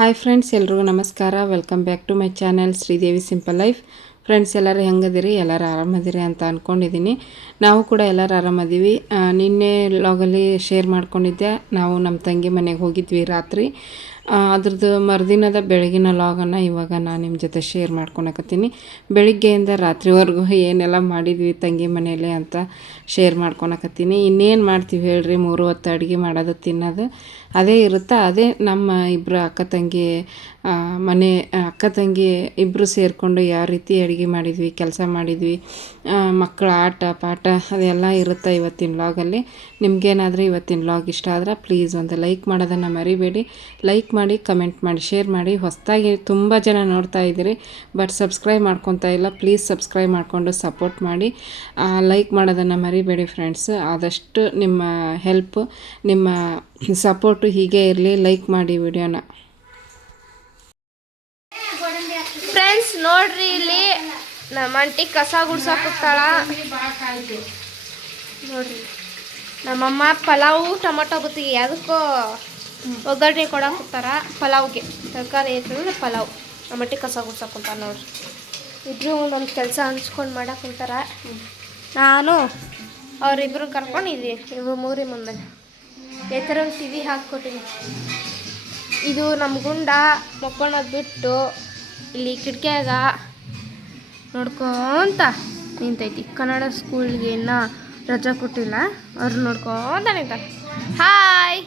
Hi friends ಎಲ್ರಿಗೂ ನಮಸ್ಕಾರ. Welcome back to my channel Sridevi simple life friends ಎಲ್ಲರೂ ಹೆಂಗದಿರಿ? ಎಲ್ಲರೂ ಆರಾಮದಿರಿ ಅಂತ ಅಂದ್ಕೊಂಡಿದ್ದೀನಿ ನಾವು ಕೂಡ ಎಲ್ಲರೂ ಆರಾಮದೀವಿ. ನಿನ್ನೆ ಲಾಗಲ್ಲಿ ಶೇರ್ ಮಾಡ್ಕೊಂಡಿದ್ದೆ. ನಾವು ನಮ್ಮ ತಂಗಿ ಮನೆಗೆ ಹೋಗಿದ್ವಿ ರಾತ್ರಿ. ಅದ್ರದ್ದು ಮರುದಿನದ ಬೆಳಗಿನ ಲಾಗನ್ನು ಇವಾಗ ನಾನು ನಿಮ್ಮ ಜೊತೆ ಶೇರ್ ಮಾಡ್ಕೊಳಕತ್ತೀನಿ ಬೆಳಿಗ್ಗೆಯಿಂದ ರಾತ್ರಿವರೆಗೂ ಏನೆಲ್ಲ ಮಾಡಿದ್ವಿ ತಂಗಿ ಮನೆಯಲ್ಲಿ ಅಂತ ಶೇರ್ ಮಾಡ್ಕೊಳಕತ್ತೀನಿ ಇನ್ನೇನು ಮಾಡ್ತೀವಿ ಹೇಳ್ರಿ, ಮೂರು ಹೊತ್ತು ಅಡುಗೆ ಮಾಡೋದು, ತಿನ್ನೋದು, ಅದೇ ಇರುತ್ತಾ? ಅದೇ ನಮ್ಮ ಇಬ್ಬರು ಅಕ್ಕ ತಂಗಿ ಮನೆ, ಅಕ್ಕ ತಂಗಿ ಇಬ್ಬರು ಸೇರಿಕೊಂಡು ಯಾವ ರೀತಿ ಅಡುಗೆ ಮಾಡಿದ್ವಿ, ಕೆಲಸ ಮಾಡಿದ್ವಿ ಮಕ್ಕಳ ಆಟ, ಪಾಠ, ಅದೆಲ್ಲ ಇರುತ್ತೆ ಇವತ್ತಿನ ಲಾಗಲ್ಲಿ? ನಿಮಗೇನಾದರೂ ಇವತ್ತಿನ ಲಾಗ್ ಇಷ್ಟ ಆದ್ರೆ ಪ್ಲೀಸ್ ಒಂದು ಲೈಕ್ ಮಾಡೋದನ್ನು ಮರಿಬೇಡಿ. ಲೈಕ್ ಮಾಡಿ ಕಮೆಂಟ್ ಮಾಡಿ ಶೇರ್ ಮಾಡಿ. ಹೊಸದಾಗಿ ತುಂಬ ಜನ ನೋಡ್ತಾ ಇದ್ದೀರಿ ಬಟ್ ಸಬ್ಸ್ಕ್ರೈಬ್ ಮಾಡ್ಕೊತಾ ಇಲ್ಲ. ಪ್ಲೀಸ್ ಸಬ್ಸ್ಕ್ರೈಬ್ ಮಾಡಿಕೊಂಡು ಸಪೋರ್ಟ್ ಮಾಡಿ. ಲೈಕ್ ಮಾಡೋದನ್ನು ಮರಿಬೇಡಿ ಫ್ರೆಂಡ್ಸ್ ಆದಷ್ಟು ನಿಮ್ಮ ಹೆಲ್ಪ್ ನಿಮ್ಮ ಸಪೋರ್ಟು ಹೀಗೆ ಇರಲಿ. ಲೈಕ್ ಮಾಡಿ ವಿಡಿಯೋನ ಫ್ರೆಂಡ್ಸ್ ನೋಡ್ರಿ ಇಲ್ಲಿ ನಮ್ಮ ಆಂಟಿ ಕಸ ಗುಡ್ಸಾಕುತ್ತಾಳ ನೋಡ್ರಿ. ನಮ್ಮಮ್ಮ ಪಲಾವು, ಟೊಮೊಟೊ ಬುತ್ತಿಗೆ. ಅದಕ್ಕೂ ಒಗ್ಗರಣೆ ಕೊಡಾಕತ್ತಾರ ಪಲಾವ್ಗೆ, ತರಕಾರಿ ಐತಂದ್ರೆ ಪಲಾವ್. ನಮ್ಮ ಆಂಟಿ ಕಸ ಗುಡ್ಸಾಕತ್ತಾರ ನೋಡ್ರಿ. ಇಬ್ರು ಒಂದೊಂದು ಕೆಲಸ ಹಂಚ್ಕೊಂಡು ಮಾಡಾಕಂತಾರ. ನಾನು ಅವರಿಬ್ರು ಕರ್ಕೊಂಡಿದ್ವಿ ಇವು ಮೂರಿ ಮುಂದೆ. ಎತ್ತರ ಟಿ ವಿ ಹಾಕ್ಕೊಟ್ಟಿನಿ. ಇದು ನಮ್ಮ ಗುಂಡ ಮಕ್ಕೊಳೋದು ಬಿಟ್ಟು ಇಲ್ಲಿ ಕಿಟಕಿಯಾಗ ನೋಡ್ಕೊಂತ ನಿಂತೈತಿ. ಕನ್ನಡ ಸ್ಕೂಲ್ಗೆ ಇನ್ನೂ ರಜಾ ಕೊಟ್ಟಿಲ್ಲ. ಅವ್ರು ನೋಡ್ಕೊಂತ ನಿಂತಾರೆ. ಹಾಯ್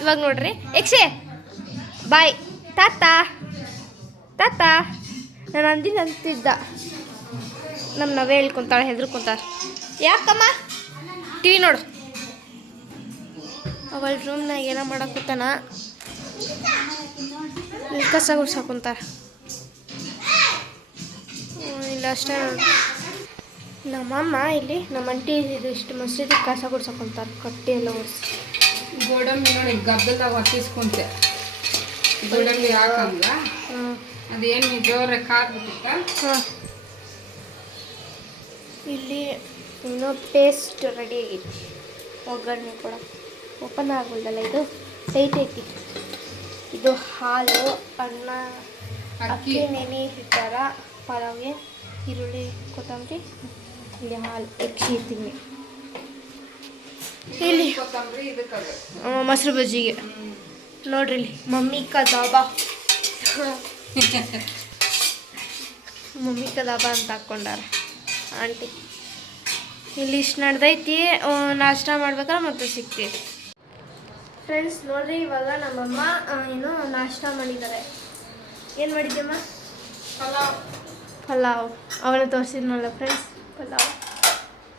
ಇವಾಗ ನೋಡ್ರಿ. ಯಕ್ಷೆ, ಬಾಯ್. ತಾತ ತಾತ. ನಾನು ಅಂದಿನ ಅಂತಿದ್ದ. ನಮ್ಮ ನವೇ ಹೇಳ್ಕೊಂತಾಳೆ, ಹೆದರ್ಕೊಂತಾಳೆ. ಯಾಕಮ್ಮ? ಟಿ ವಿ ನೋಡು. ಅವಳ ರೂಮ್ನಾಗ ಏನೋ ಮಾಡಕ್ಕೂತಾನ ಕಸ ಗುಡ್ಸಾಕುಂತಾರ ಇಲ್ಲ ಅಷ್ಟೇ ನಮ್ಮಮ್ಮ ಇಲ್ಲಿ ನಮ್ಮ ಅಂಟಿ ಇದು ಇಷ್ಟು ಮಸೀದಿ ಕಸ ಗುಡ್ಸಾಕುಂತಾರ ಕಟ್ಟಿ ಎಲ್ಲ ಓಡಿಸಿ ಗೋಡಂಬಿ ನೋಡಿ ಗದ್ದಲ್ದಾಗ ಹೊತ್ತಿಸ್ಕೊಂತೆ ಗೋಡಂಬಿ ಹಾಕಂಗ ಅದೇನು ಜೋರಾಗಿ ಕಾದ್ಬಿಟ್ಟಿತ್ತ ಇಲ್ಲಿ ಇನ್ನೂ ಪೇಸ್ಟ್ ರೆಡಿ ಆಗೈತಿ ಒಗ್ಗರಣೆ ಕೂಡ. ಓಪನ್ ಆಗಲ್ದಲ್ಲ ಇದು. ಟೈಟ್ ಐತಿ. ಇದು ಹಾಲು ಅನ್ನ ಅಕ್ಕಿ. ನೆನೆ ಇಟ್ಟಾರ ಪಲಾವ್ಗೆ ಈರುಳ್ಳಿ ಕೊತ್ತಂಬರಿ ಇಲ್ಲಿ ಹಾಲು ಎಕ್ಕಿ ಇರ್ತೀನಿ ಇಲ್ಲಿ. ಮೊಸರು ಬಜ್ಜಿಗೆ. ನೋಡ್ರಿ ಇಲ್ಲಿ. ಮಮ್ಮಿ ಕದಾಬಾ ಮಮ್ಮಿ ಕದಾಬಾ ಅಂತ ಹಾಕ್ಕೊಂಡಾರ ಆಂಟಿ. ಇಲ್ಲಿ ಇಷ್ಟು ನಡ್ದೈತಿ. ನಾಷ್ಟ ಮಾಡ್ಬೇಕಾದ್ರೆ ಮತ್ತೆ ಸಿಗ್ತೀವಿ. ಫ್ರೆಂಡ್ಸ್ ನೋಡ್ರಿ ಇವಾಗ ನಮ್ಮಮ್ಮ ಏನು ನಾಷ್ಟ ಮಾಡಿದ್ದಾರೆ. ಏನು ಮಾಡಿದ್ಯಮ್ಮ? ಪಲಾವ್. ಪಲಾವ್. ಅವನ ತೋರಿಸಿದ್ನಲ್ಲ ಫ್ರೆಂಡ್ಸ್ ಪಲಾವ್.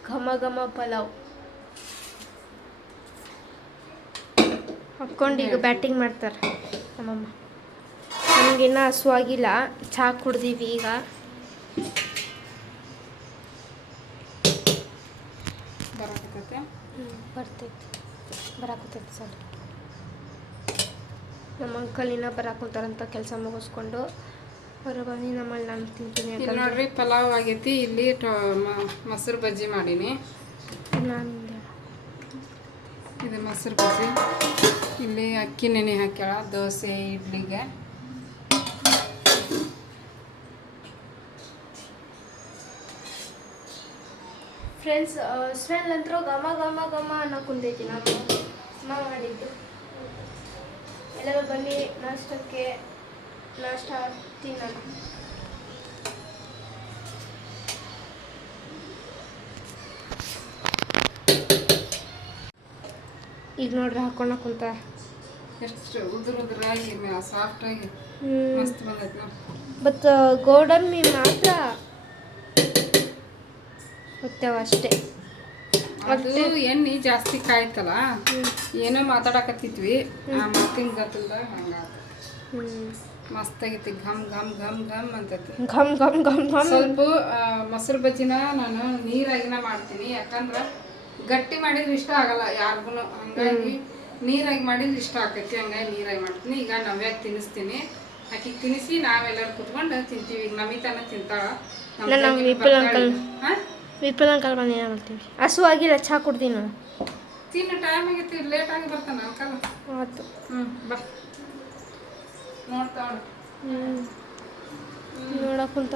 ಘಮ ಘಮ ಪಲಾವ್. ಹಾಕ್ಕೊಂಡು ಈಗ ಬ್ಯಾಟಿಂಗ್ ಮಾಡ್ತಾರೆ ನಮ್ಮಮ್ಮ. ನಮಗಿನ್ನ ಹಸುವಾಗಿಲ್ಲ ಚಹಾ ಕುಡ್ದೀವಿ ಈಗ. ಬರ್ತೈತಿ. ಬರಾಕತ್ತೈತಿ ಸರ್ ನಮ್ಮ ಅಂಕಲ್ ಇನ್ನೂ ಬರಾಕುಂತಾರಂತ ಕೆಲಸ ಮುಗಿಸ್ಕೊಂಡು. ಹೊರ ಬಂದು ನಮ್ಮಲ್ಲಿ ನಾನು ತಿಂತೀನಿ ನೋಡ್ರಿ ಪಲಾವ್ ಆಗೈತಿ. ಇಲ್ಲಿ ಮೊಸರು ಬಜ್ಜಿ ಮಾಡೀನಿ. ಇದು ಮೊಸರು ಬಜ್ಜಿ ಇಲ್ಲಿ ಅಕ್ಕಿ, ನೆನೆ ಹಾಕ್ಯಾಳ, ದೋಸೆ, ಇಡ್ಲಿಗೆ. ಫ್ರೆಂಡ್ಸ್ ಸ್ಮೆಲ್ ಅಂತೂ ಘಮ ಘಮ ಘಮ ಅನ್ನೋ ಕುಂದೈತಿ ನಾನು ಅಮ್ಮ ಮಾಡಿದ್ದು. ಎಲ್ಲರೂ ಬನ್ನಿ, ನಾಷ್ಟಕ್ಕೆ ನಾಷ್ಟ ತಿನ್ನೋಣ. ಈಗ ನೋಡ್ರಿ ಹಾಕೊಂಡ ಕುಂತ. ಎಷ್ಟು ಉದುರು ಉದುರಾಗಿ ಸಾಫ್ಟಾಗಿ ಮಸ್ತ್ ಬಂದೈತಿ ನೋಡಿ. ಬಟ್ ಗೋಡಂಬಿ ಮಾತ್ರ ಗೊತ್ತೇವ ಅಷ್ಟೇ. ಅದು ಎಣ್ಣೆ ಜಾಸ್ತಿ ಕಾಯ್ತಲ್ಲ ಏನೋ ಮಾತಾಡಕತ್ತಿದ್ವಿ ಆ ಮಾತಿನ ಗದ್ದಲ್ದಾಗ ಹಂಗಾತ ಹ್ಮ್. ಮಸ್ತ್ ಆಗೈತಿ ಘಮ್ ಘಮ್ ಘಮ್ ಘಮ್ ಅಂತೈತಿ. ಘಮ್ ಘಮ್ ಘಮ್ ಘಮ್. ಸ್ವಲ್ಪ ಮೊಸರು ಬಜ್ಜಿನ ನಾನು ನೀರಾಗಿನ ಮಾಡ್ತೀನಿ ಯಾಕಂದ್ರ ಗಟ್ಟಿ ಮಾಡಿದ್ರೆ ಇಷ್ಟ ಆಗಲ್ಲ ಯಾರಿಗೂ ಹಂಗಾಗಿ ನೀರಾಗಿ ಮಾಡಿದ್ರೆ ಇಷ್ಟ ಆಗ್ತೈತಿ ಹಂಗಾಗಿ ನೀರಾಗಿ ಮಾಡ್ತೀನಿ. ಈಗ ನವ್ಯಾಗ ತಿನ್ನಿಸ್ತೀನಿ. ಆಕಿಗೆ ತಿನ್ನಿಸಿ ನಾವೆಲ್ಲರೂ ಕುತ್ಕೊಂಡು ತಿಂತೀವಿ. ಈಗ ನಮಿತಾನ ತಿಂತಾಳ. ನಮ್ ನಾನು ತಂಗಿನೂ ವಿಪುಲ್. ಅಂಕಲ್ ವಿಪುಲ್ ಅಂಕಲ್ ಬಂದು ಮಾಡ್ತೀವಿ? ಹಸು ಆಗಿಲ್ಲ ಚಹಾ ಕುಡ್ತೀನಿ ನಾನು. ತಿನ್ನು ಟೈಮ್ ಆಗೈತಿ ಲೇಟ್ ಆಗಿ ಬರ್ತಾನ ಅಂಕಲ್ ಆಯ್ತು ಹ್ಞೂ ಬಾ. ನೋಡ್ತಾಳು ಹ್ಮ್. ನೋಡಕ್ ಕುಂತ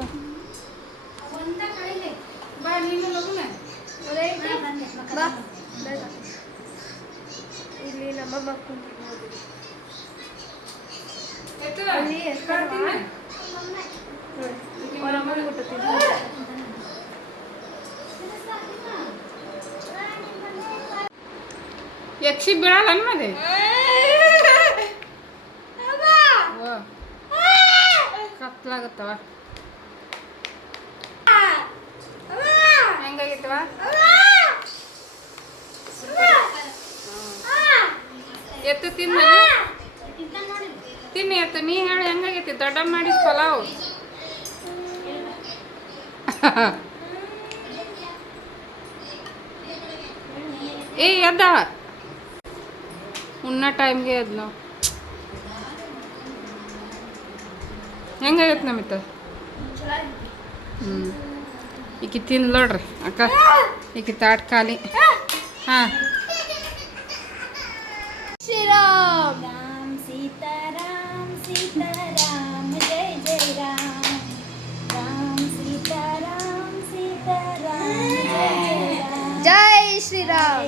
ಬಾ ನೀನು ಲಗುನ? ಬಾ ಬೇಗ. ಇಲ್ಲಿ ನಮ್ಮಮ್ಮ ಕುಂತ ಎತ್ತು ಅಲ್ಲಿ ಎತ್ಕೊಂಡ್ವಾ? ನೋಡಿ, ಅವ್ರ ಅಮ್ಮಂಗ್ ಊಟ ತಿನ್ನು. ಯಕ್ಷಿ ಬೀಳಲ್ಲ ಅನ್ನದೆ ಕತ್ಲಾಗತ್ತವ ಹೆಂಗಾಗಿತ್ತವ ಎತ್ತು ತಿನ್ನ ತಿನ್ನಿ ಎತ್ತು, ನೀ ಹೇಳಿ ಹೆಂಗಾಗೈತಿ? ದೊಡ್ಡ ಮಾಡಿದ ಪಲಾವ್. ಏ, ಎದ್ದ. ಉಣ್ಣ ಟೈಮ್ಗೆ ಎದ್ ನಾವು ಹೆಂಗಾಗೈತೆ ನಮಿತ? ಹ್ಞೂ ಈಕಿ ತಿನ್ಲೋಡ್ರಿ ಅಕ್ಕ. ಈಕಿ ತಾಟ್ ಖಾಲಿ. ಹಾಂ. सीताराम सीताराम जय जय राम। राम सीताराम सीताराम जय राम। जय श्री राम।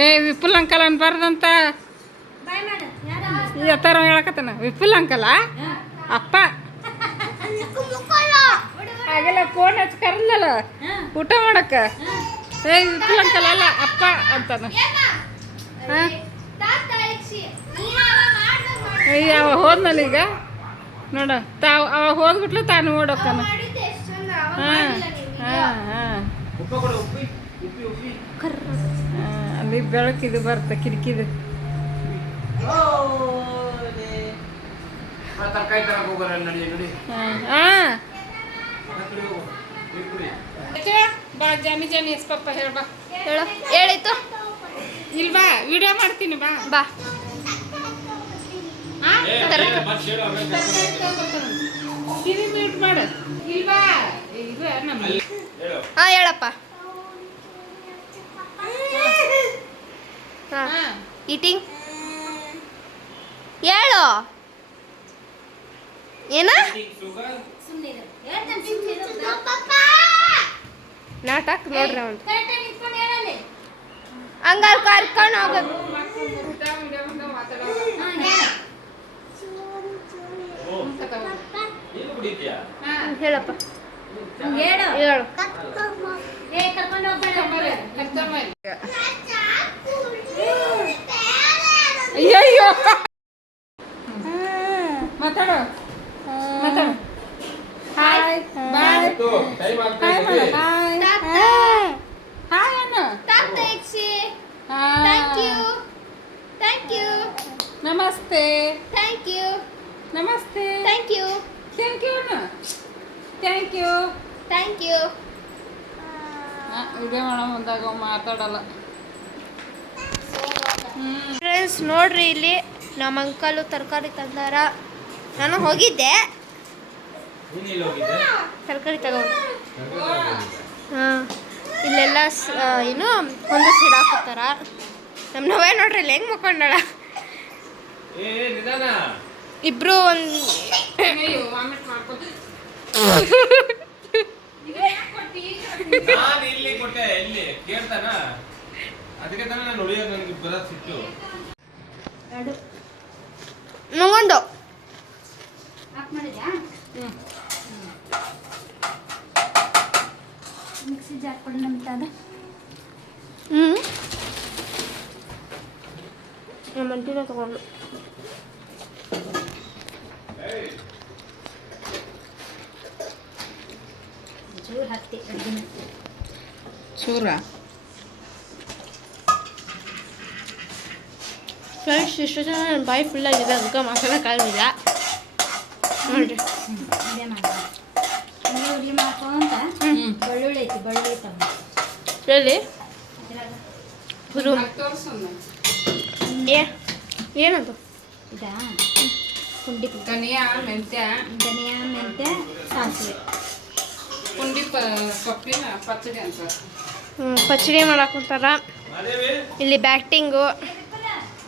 ಏ ವಿಪುಲ್ ಅಂಕಲ್ ಅನ್ಬಾರ್ದಂತ ಯಥಾರ ಹೇಳಕತ್ತಾನ? ವಿಪುಲ್ ಅಂಕಲ ಅಪ್ಪ. ಆಗಲ್ಲ ಫೋನ್ ಹಚ್ಚಿ ಕರ್ದಲ್ಲ ಊಟ ಮಾಡಕ್ಕ? ಏ ವಿಪುಲ್ ಅಂಕಲ್ ಅಲ್ಲ ಅಪ್ಪ ಅಂತಾನ. ಅವ ಹೋದ್ನಲ್ಲ ಈಗ? ನೋಡ ತಾವು ಅವ ಹೋದ್ಬಿಟ್ಲು ತಾನು ಓಡೋಕ್ಕನ ಹಾಂ ಹಾಂ ಹಾಂ. ಅಲ್ಲಿ ಬೆಳಕಿದು ಬರ್ತ ಕಿಟಕಿದು ತರಕಾರಿ ತರಕ್ ಹೋಗೋರ ನಡಿ ನಡಿ ಹಾ ಹಾ ಆ ಕಡೆ ಹೋಗು ಈ ಬಾ ಜಾನಿ ಜಾನಿ ಎಸ್ ಪಪ್ಪ ಹೇಳ ಬಾ ಹೇಳು ಹೇಳಿತ್ತು ಇಲ್ವಾ ಬಾ ವಿಡಿಯೋ ಮಾಡ್ತೀನಿ ಬಾ ಬಾ ಮ್ಯೂಟ್ ಮಾಡು ಇಲ್ವಾ ಇದು ನಮ್ಮ ಹಾ ಹೇಳಪ್ಪ ಈಟಿಂಗ್ ಹೇಳು. ಏನ? ನಾಟಕ ನೋಡ್ರಿ ಅವ್ನು. ಹಂಗಾರ್ ಕರ್ಕೊಂಡು ಹೋಗೋದು ಹೇಳಪ್ಪ. ಹೇಳು. ಹೇಳು ಏ ಕರ್ಕೊಂಡು ಹೋಗ್ಬೇಡ ಅಯ್ಯಯ್ಯೋ ಮಾತಾಡು ಮಾತಾಡು ಹಾಯ್ ಬಾಯ್ ಆಯ್ತು ಟೈಮ್ ಆಗ್ತಾ ಹಾಯ್ ಇದೆ ಮಾಡು ಹಾಯ್ ಹಾಯ್ ಅಣ್ಣ tata ಯಕ್ಷಿ hi thank you thank you ನಮಸ್ತೆ ಥ್ಯಾಂಕ್ ಯು ನಮಸ್ತೆ ಥ್ಯಾಂಕ್ ಯು ಥ್ಯಾಂಕ್ ಯು ಅಣ್ಣ ಥ್ಯಾಂಕ್ ಯು ಥ್ಯಾಂಕ್ ಯು ಇದೇ ಮಾಡೋ ಮುಂದಾಗ ಅವ ಮಾತಾಡಲ್ಲ ಹ್ಮ್ ಫ್ರೆಂಡ್ಸ್ ನೋಡ್ರಿ ಇಲ್ಲಿ ನಮ್ಮ ಅಂಕಲು ತರಕಾರಿ ತಂದಾರ. ನಾನು ಹೋಗಿದ್ದೆ. ತರಕಾರಿ ತಗೋ. ಹಾಂ ಇಲ್ಲೆಲ್ಲ ಸ್- ಏನು ಒಂದು ಸಿಡಾಕತ್ತಾರ ನಮ್ಮ ನವೇ ನೋಡ್ರಿ ಇಲ್ಲಿ ಹೆಂಗೆ ನಿಧಾನ. ಇಬ್ರು ಒಂದು ಅದಕ್ಕೆ ತಾನೇ ನಾನು ಉಳಿಯೋದು ನನಗೆ ಬರೋದು ನಂಗೊಂದು ಮಿಕ್ಸಿ ಜಾರ್ ಕೊಡಿ ನಮ್ತಾದ ಹ್ಞೂ ನಮ್ಮ ಅಂಟಿನ ತಗೊಂಡು. ಚೂರ ಹತ್ತಿ ಚೂರ? ಫ್ರೆಂಡ್ಸ್ ಇಷ್ಟು ಜನ ನನ್ನ ಬಾಯಿ ಫುಲ್ ಆಗಿದೆ ಅದಕ್ಕೆ ಮಸಾಲೆ ಕಾಯಿಲ್ಲ ನೋಡ್ರಿ ಹೇಳಿ ಏನದು ಇದಾ ಪುಂಡಿ ಪುಡಿ ಧನಿಯಾ ಮೆಂತ್ಯ ಧನಿಯಾ ಮೆಂತ್ಯ ಸಾಸಿವೆ ಪುಂಡಿ ಪಚ್ಚಡಿ ಅಂತ ಮಾಡಾಕುಂತಾರ ಇಲ್ಲಿ ಬ್ಯಾಟಿಂಗು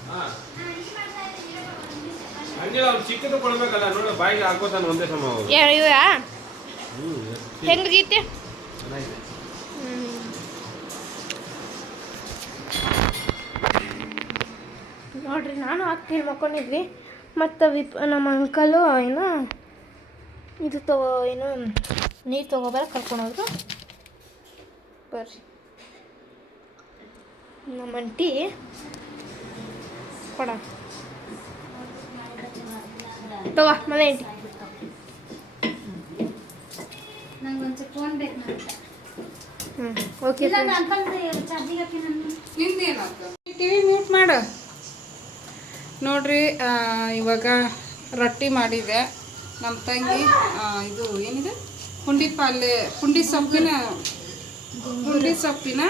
ಹಾ ಹಂಗಿಲ್ಲ ಅವ್ನು ಚಿಕ್ಕದು ಕೊಡ್ಬೇಕಲ್ಲ ನೋಡು ಬಾಯಿಗೆ ಹಾಕೋತಾನೆ ಒಂದೇ ಸಮ ಅವ್ರು ಇವ ಹ್ಞೂ ಹೆಂಗ್ ಚೆನ್ನಾಗಿದೆ. ನೋಡ್ರಿ ನಾನು ಹಾಕ್ತೀನಿ ಮಕ್ಕೊಂಡಿದ್ವಿ. ಮತ್ತು ವಿಪ್ ನಮ್ಮ ಅಂಕಲು ಏನು ಇದು ತಗೋ ಏನು ನೀರು ತಗೋಬಾರ ಕರ್ಕೊಂಡೋದ್ರು ಬರ್ರಿ. ನಮ್ಮ ಅಂಟಿ ಕೊಡ ತಗೋ ಮನೆ ಫೋನ್ ಬೇಕು ಹ್ಞೂ ಓಕೆ ಟಿವಿ ಮ್ಯೂಟ್ ಮಾಡು. ನೋಡ್ರಿ ಇವಾಗ ರೊಟ್ಟಿ ಮಾಡಿದೆ. ನಮ್ಮ ತಂಗಿ ಇದು ಏನಿದೆ? ಪುಂಡಿ ಪಲ್ಯ ಪುಂಡಿ ಸೊಪ್ಪಿನ ಪುಂಡಿ ಸೊಪ್ಪಿನ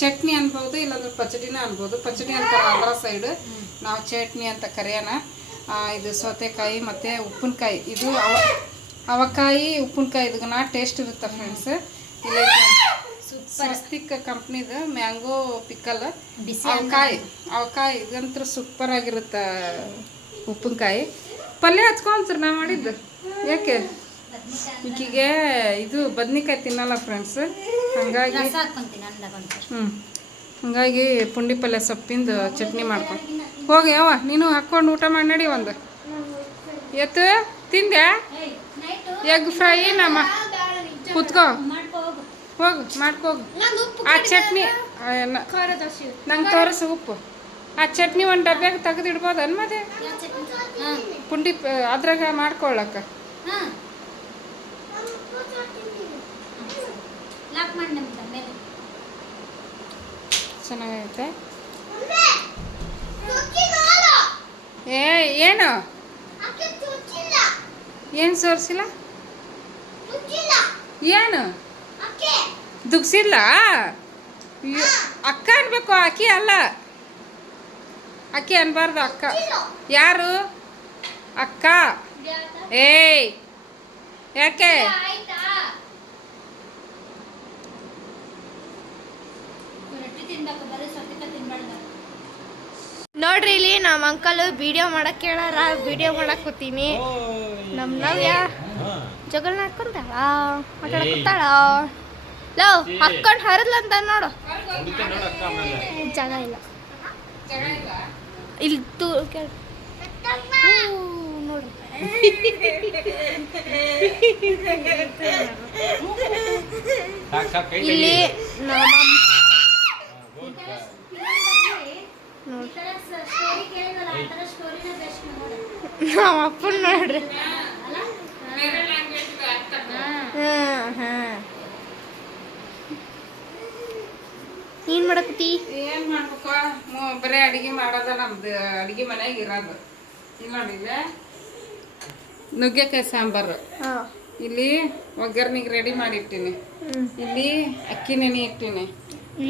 ಚಟ್ನಿ ಅನ್ಬೋದು ಇಲ್ಲಾಂದ್ರೆ ಪಚಡಿನ ಅನ್ಬೋದು. ಪಚಡಿ ಅಂತ ಆಂಧ್ರ ಸೈಡ್ ನಾವು ಚಟ್ನಿ ಅಂತ ಕರೆಯೋಣ. ಇದು ಸೌತೆಕಾಯಿ ಮತ್ತು ಉಪ್ಪಿನಕಾಯಿ. ಇದು ಅವ ಅವಕಾಯಿ ಉಪ್ಪಿನಕಾಯಿ ಇದನ್ನ ಟೇಸ್ಟ್ ಇರುತ್ತೆ ಫ್ರೆಂಡ್ಸ್ ಇಲ್ಲ ಸ್ವಸ್ತಿಕ್ ಕಂಪ್ನಿದು ಮ್ಯಾಂಗೋ ಪಿಕ್ಕಲ್ ಬಿಸಿ ಅವಕಾಯಿ ಅವಕಾಯಿ ಇದಂತೂ ಸೂಪರ್ ಆಗಿರುತ್ತೆ ಉಪ್ಪಿನಕಾಯಿ. ಪಲ್ಯ ಹಚ್ಕೊಂತಾರೆ ನಾ ಮಾಡಿದ್ದು. ಯಾಕೆ? ಈಕಿಗೆ ಇದು ಬದ್ನಿಕಾಯಿ ತಿನ್ನಲ್ಲ ಫ್ರೆಂಡ್ಸ್ ಹಾಗಾಗಿ ಹ್ಞೂ ಹಾಗಾಗಿ ಪುಂಡಿ ಪಲ್ಯ ಸೊಪ್ಪಿಂದು ಚಟ್ನಿ ಮಾಡ್ಕೊಂಡು ಹೋಗಿ ಅವ ನೀನು ಹಾಕ್ಕೊಂಡು ಊಟ ಮಾಡಿ ನಡಿ ಒಂದು. ಎತ್ತು ತಿಂದೆ? ಎಗ್ ಫ್ರೈ ನಮ್ಮ ಕುತ್ಕೋ. ಮಾಡ್ಕೊ ಹೋಗು. ಮಾಡ್ಕೋಗು ಆ ಚಟ್ನಿ ನಂಗೆ ತೋರಿಸು ಉಪ್ಪು. ಆ ಚಟ್ನಿ ಒಂದು ಡಬ್ಬ್ಯಾಗ ತೆಗೆದಿಡ್ಬೋದನ್ ಮತ್ತೆ ಪುಂಡಿ ಅದ್ರಾಗ ಮಾಡ್ಕೊಳ್ಳಕ್ಕ ಚೆನ್ನಾಗೈತೆ? ಏ ಏನು? ಏನು ಸೋರ್ಸಿಲ್ಲ? ಏನು? ದುಗ್ಸಿಲ್ಲ ಅಕ್ಕ ಅನ್ಬೇಕು ಅಕ್ಕಿ ಅಲ್ಲ. ಅಕ್ಕಿ ಅನ್ಬಾರ್ದು ಅಕ್ಕ. ಯಾರು? ಅಕ್ಕ. ಏಯ್. ಯಾಕೆ ರೊಟ್ಟಿ ತಿನ್ಬೇಕು ಬರೀ ಸೊಪ್ಪಿಕ ತಿನ್ಬಾರ್ದು ನೋಡ್ರಿ ಇಲ್ಲಿ ನಮ್ಮ ಅಂಕಲ್ ವಿಡಿಯೋ ಮಾಡಕ್ ಹೇಳಾರ. ವಿಡಿಯೋ ಮಾಡಕ್ ಕೂತೀನಿ. ನಮ್ ನವ್ಯ ಜಗಳ ಹಾಕೊಂತಾಳ ಮಾತಾಡಕತ್ತಾಳ ಲವ್ ಹಾಕೊಂಡ್ ಅಂತ ನೋಡು. ಜಾಗ ಇಲ್ಲ. ಇಲ್ಲಿ ತೂ ಕೇಳ್ ನೋಡ್ರಿ ಇಲ್ಲಿ ನಮ್ಮ ಈ ಥರ ಸ್ಟೋರಿ ಕೇಳಿದಲ್ಲ ಆ ಥರ ಸ್ಟೋರಿನ ಬೆಸ್ಟ್ ನೋಡು ನಮ್ಮ ಅಪ್ಪನ ನೋಡ್ರಿ. ಏನ್ ಮಾಡಕತ್ತಿ? ಏನ್ ಮಾಡ್ಬೇಕು? ಬರೀ ಅಡಿಗೆ ಮಾಡೋದ ನಮ್ದು ಅಡಿಗೆ ಮನ್ಯಾಗ ಇರೋದು. ಇಲ್ಲಿ ನೋಡಿ ಇಲ್ಲೇ. ನುಗ್ಗೆಕಾಯಿ ಸಾಂಬಾರು. ಇಲ್ಲಿ ಒಗ್ಗರ್ನಿಗೆ ರೆಡಿ ಮಾಡಿಟ್ಟಿನಿ. ಇಲ್ಲಿ ಅಕ್ಕಿ ನೆನೆ ಇಟ್ಟಿನಿ.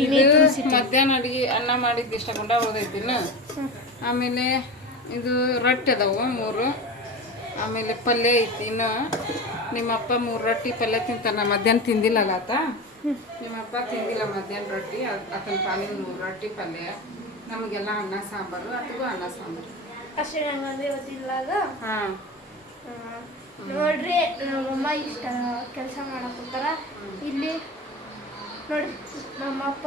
ಇಲ್ಲಿ ಇದು ಮಧ್ಯಾಹ್ನ ಅಡಿಗೆ ಅನ್ನ ಮಾಡಿದ್ದು ಇಷ್ಟ ಗುಂಡ ಉಳ್ದೈತಿನ ಆಮೇಲೆ ಇದು ರೊಟ್ಟಿ ಅದಾವು ಮೂರು. ಆಮೇಲೆ ಪಲ್ಯ ಐತಿ ಇನ್ನು. ನಿಮ್ಮಪ್ಪ ಮೂರು ರೊಟ್ಟಿ ಪಲ್ಯ ತಿಂತಾನೆ ಮಧ್ಯಾಹ್ನ ತಿಂದಿಲ್ಲಲ್ಲ ಆತ? ನಿಮ್ಮಪ್ಪ ತಿಂದಿಲ್ಲ ಮಧ್ಯಾಹ್ನ ರೊಟ್ಟಿ ಅತನ ಆತನ ಪಾಲಿನ ಮೂರು ರೊಟ್ಟಿ ಪಲ್ಯ. ನಮಗೆಲ್ಲ ಅನ್ನ ಸಾಂಬಾರು ಅದಕ್ಕೂ ಅನ್ನ ಸಾಂಬಾರು. ಅಷ್ಟೇ ಹಾಂ. ನೋಡ್ರಿ ನಮ್ಮಮ್ಮ ಇಷ್ಟ ಕೆಲಸ ಮಾಡಕ್ಕೋತಾರ ಇಲ್ಲಿ ನೋಡ್ರಿ ನಮ್ಮಪ್ಪ.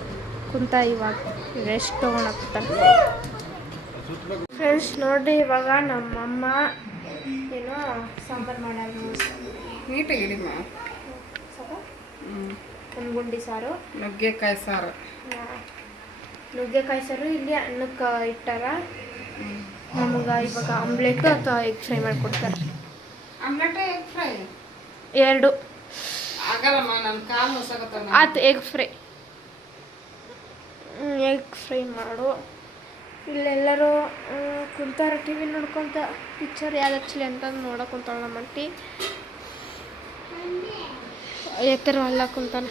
ಕುಂತ ಇವಾಗ ರೆಸ್ಟ್ ತೊಗೊಳಕ್ತ. ಫ್ರೆಂಡ್ಸ್ ನೋಡ್ರಿ ಇವಾಗ ನಮ್ಮಮ್ಮ ಏನೋ ಸಾಂಬಾರು ಮಾಡೋದು ನೀಟಾಗಿ ಹಿಡಿಮ ಒಂದು ಗುಂಡಿ ಸಾರು. ನುಗ್ಗೆಕಾಯಿ ಸಾರು. ನುಗ್ಗೆಕಾಯಿ ಸಾರು ಇಲ್ಲಿ ಅನ್ನಕ್ಕೆ ಇಟ್ಟಾರ. ನಮಗೆ ಇವಾಗ ಆಮ್ಲೆಟ್ ಅಥವಾ ಎಗ್ ಫ್ರೈ ಮಾಡಿಕೊಡ್ತಾರೆ. ಆಮ್ಲೆಟ್ ಎಗ್ ಫ್ರೈ ಎರಡು. ಆಗಲ್ಲಮ್ಮ ನನ್ನ ಕಾಲು ಹೊಸಾಗತ್ತ ಆತು ಎಗ್ ಫ್ರೈ ಎಗ್ ಫ್ರೈ ಮಾಡು. ಇಲ್ಲೆಲ್ಲರೂ ಕುಂತಾರ ಟಿ ವಿ ನೋಡ್ಕೊಂತ ಪಿಕ್ಚರ್ ಯಾವ್ದು ಹಚ್ಚಲಿ ಅಂತ ನೋಡಕ್ ಕುಂತಾಳ ನಮ್ಮ ಅಂಟಿ ಎತ್ತರ ಅಲ್ಲ ಕುಂತಾನ.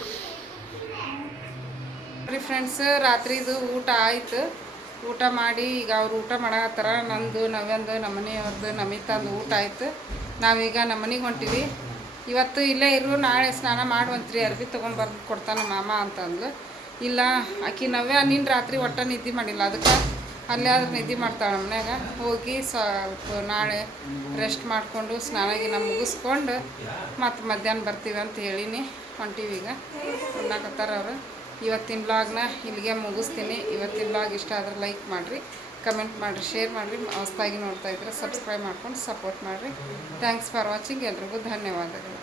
ಫ್ರೆಂಡ್ಸ್ ರಾತ್ರಿದು ಊಟ ಆಯ್ತು. ಊಟ ಮಾಡಿ ಈಗ ಅವ್ರು ಊಟ ಮಾಡಕತ್ತಾರ. ನಂದು, ನವ್ಯಂದು, ನಮ್ಮ ಮನೆಯವ್ರದ್ದು ನಮಿತಾಂದು ಊಟ ಆಯ್ತು. ನಾವೀಗ ನಮ್ಮ ಮನೆಗೆ ಹೊಂಟಿವಿ. ಇವತ್ತು ಇಲ್ಲೇ ಇರು, ನಾಳೆ ಸ್ನಾನ ಮಾಡುವಂತ್ರಿ ಅರ್ಬಿ ತೊಗೊಂಡು ಬರ್ದು ಕೊಡ್ತಾನೆ ಮಾಮ ಅಂತಂದ್ಲು ಇಲ್ಲ, ಆಕಿ ನವ್ಯ ನಿನ್ನ ರಾತ್ರಿ ಒಟ್ಟ ನಿದ್ದೆ ಮಾಡಿಲ್ಲ, ಅದಕ್ಕೆ ಅಲ್ಲೇ ಆದ್ರೆ ನಿದ್ದೆ ಮಾಡ್ತಾಳೆ ಮನ್ಯಾಗ. ಹೋಗಿ ಸ್ವಲ್ಪ ನಾಳೆ ರೆಸ್ಟ್ ಮಾಡಿಕೊಂಡು ಸ್ನಾನ ಗಿನ ಮುಗಿಸ್ಕೊಂಡು ಮತ್ತು ಮಧ್ಯಾಹ್ನ ಬರ್ತೀವಿ ಅಂತ ಹೇಳಿನಿ ಈಗ. ಉಣ್ಣಾಕತ್ತಾರ ಅವರು. ಇವತ್ತಿನ ಬ್ಲಾಗ್ನ ಇಲ್ಲಿಗೆ ಮುಗಿಸ್ತೀನಿ. ಇವತ್ತಿನ ಬ್ಲಾಗ್ ಇಷ್ಟ ಆದ್ರೆ ಲೈಕ್ ಮಾಡಿರಿ ಕಮೆಂಟ್ ಮಾಡಿರಿ ಶೇರ್ ಮಾಡಿರಿ. ಹೊಸ್ದಾಗಿ ನೋಡ್ತಾ ಇದ್ರೆ ಸಬ್ಸ್ಕ್ರೈಬ್ ಮಾಡ್ಕೊಂಡು ಸಪೋರ್ಟ್ ಮಾಡಿರಿ. ಥ್ಯಾಂಕ್ಸ್ ಫಾರ್ ವಾಚಿಂಗ್ ಎಲ್ರಿಗೂ ಧನ್ಯವಾದಗಳು.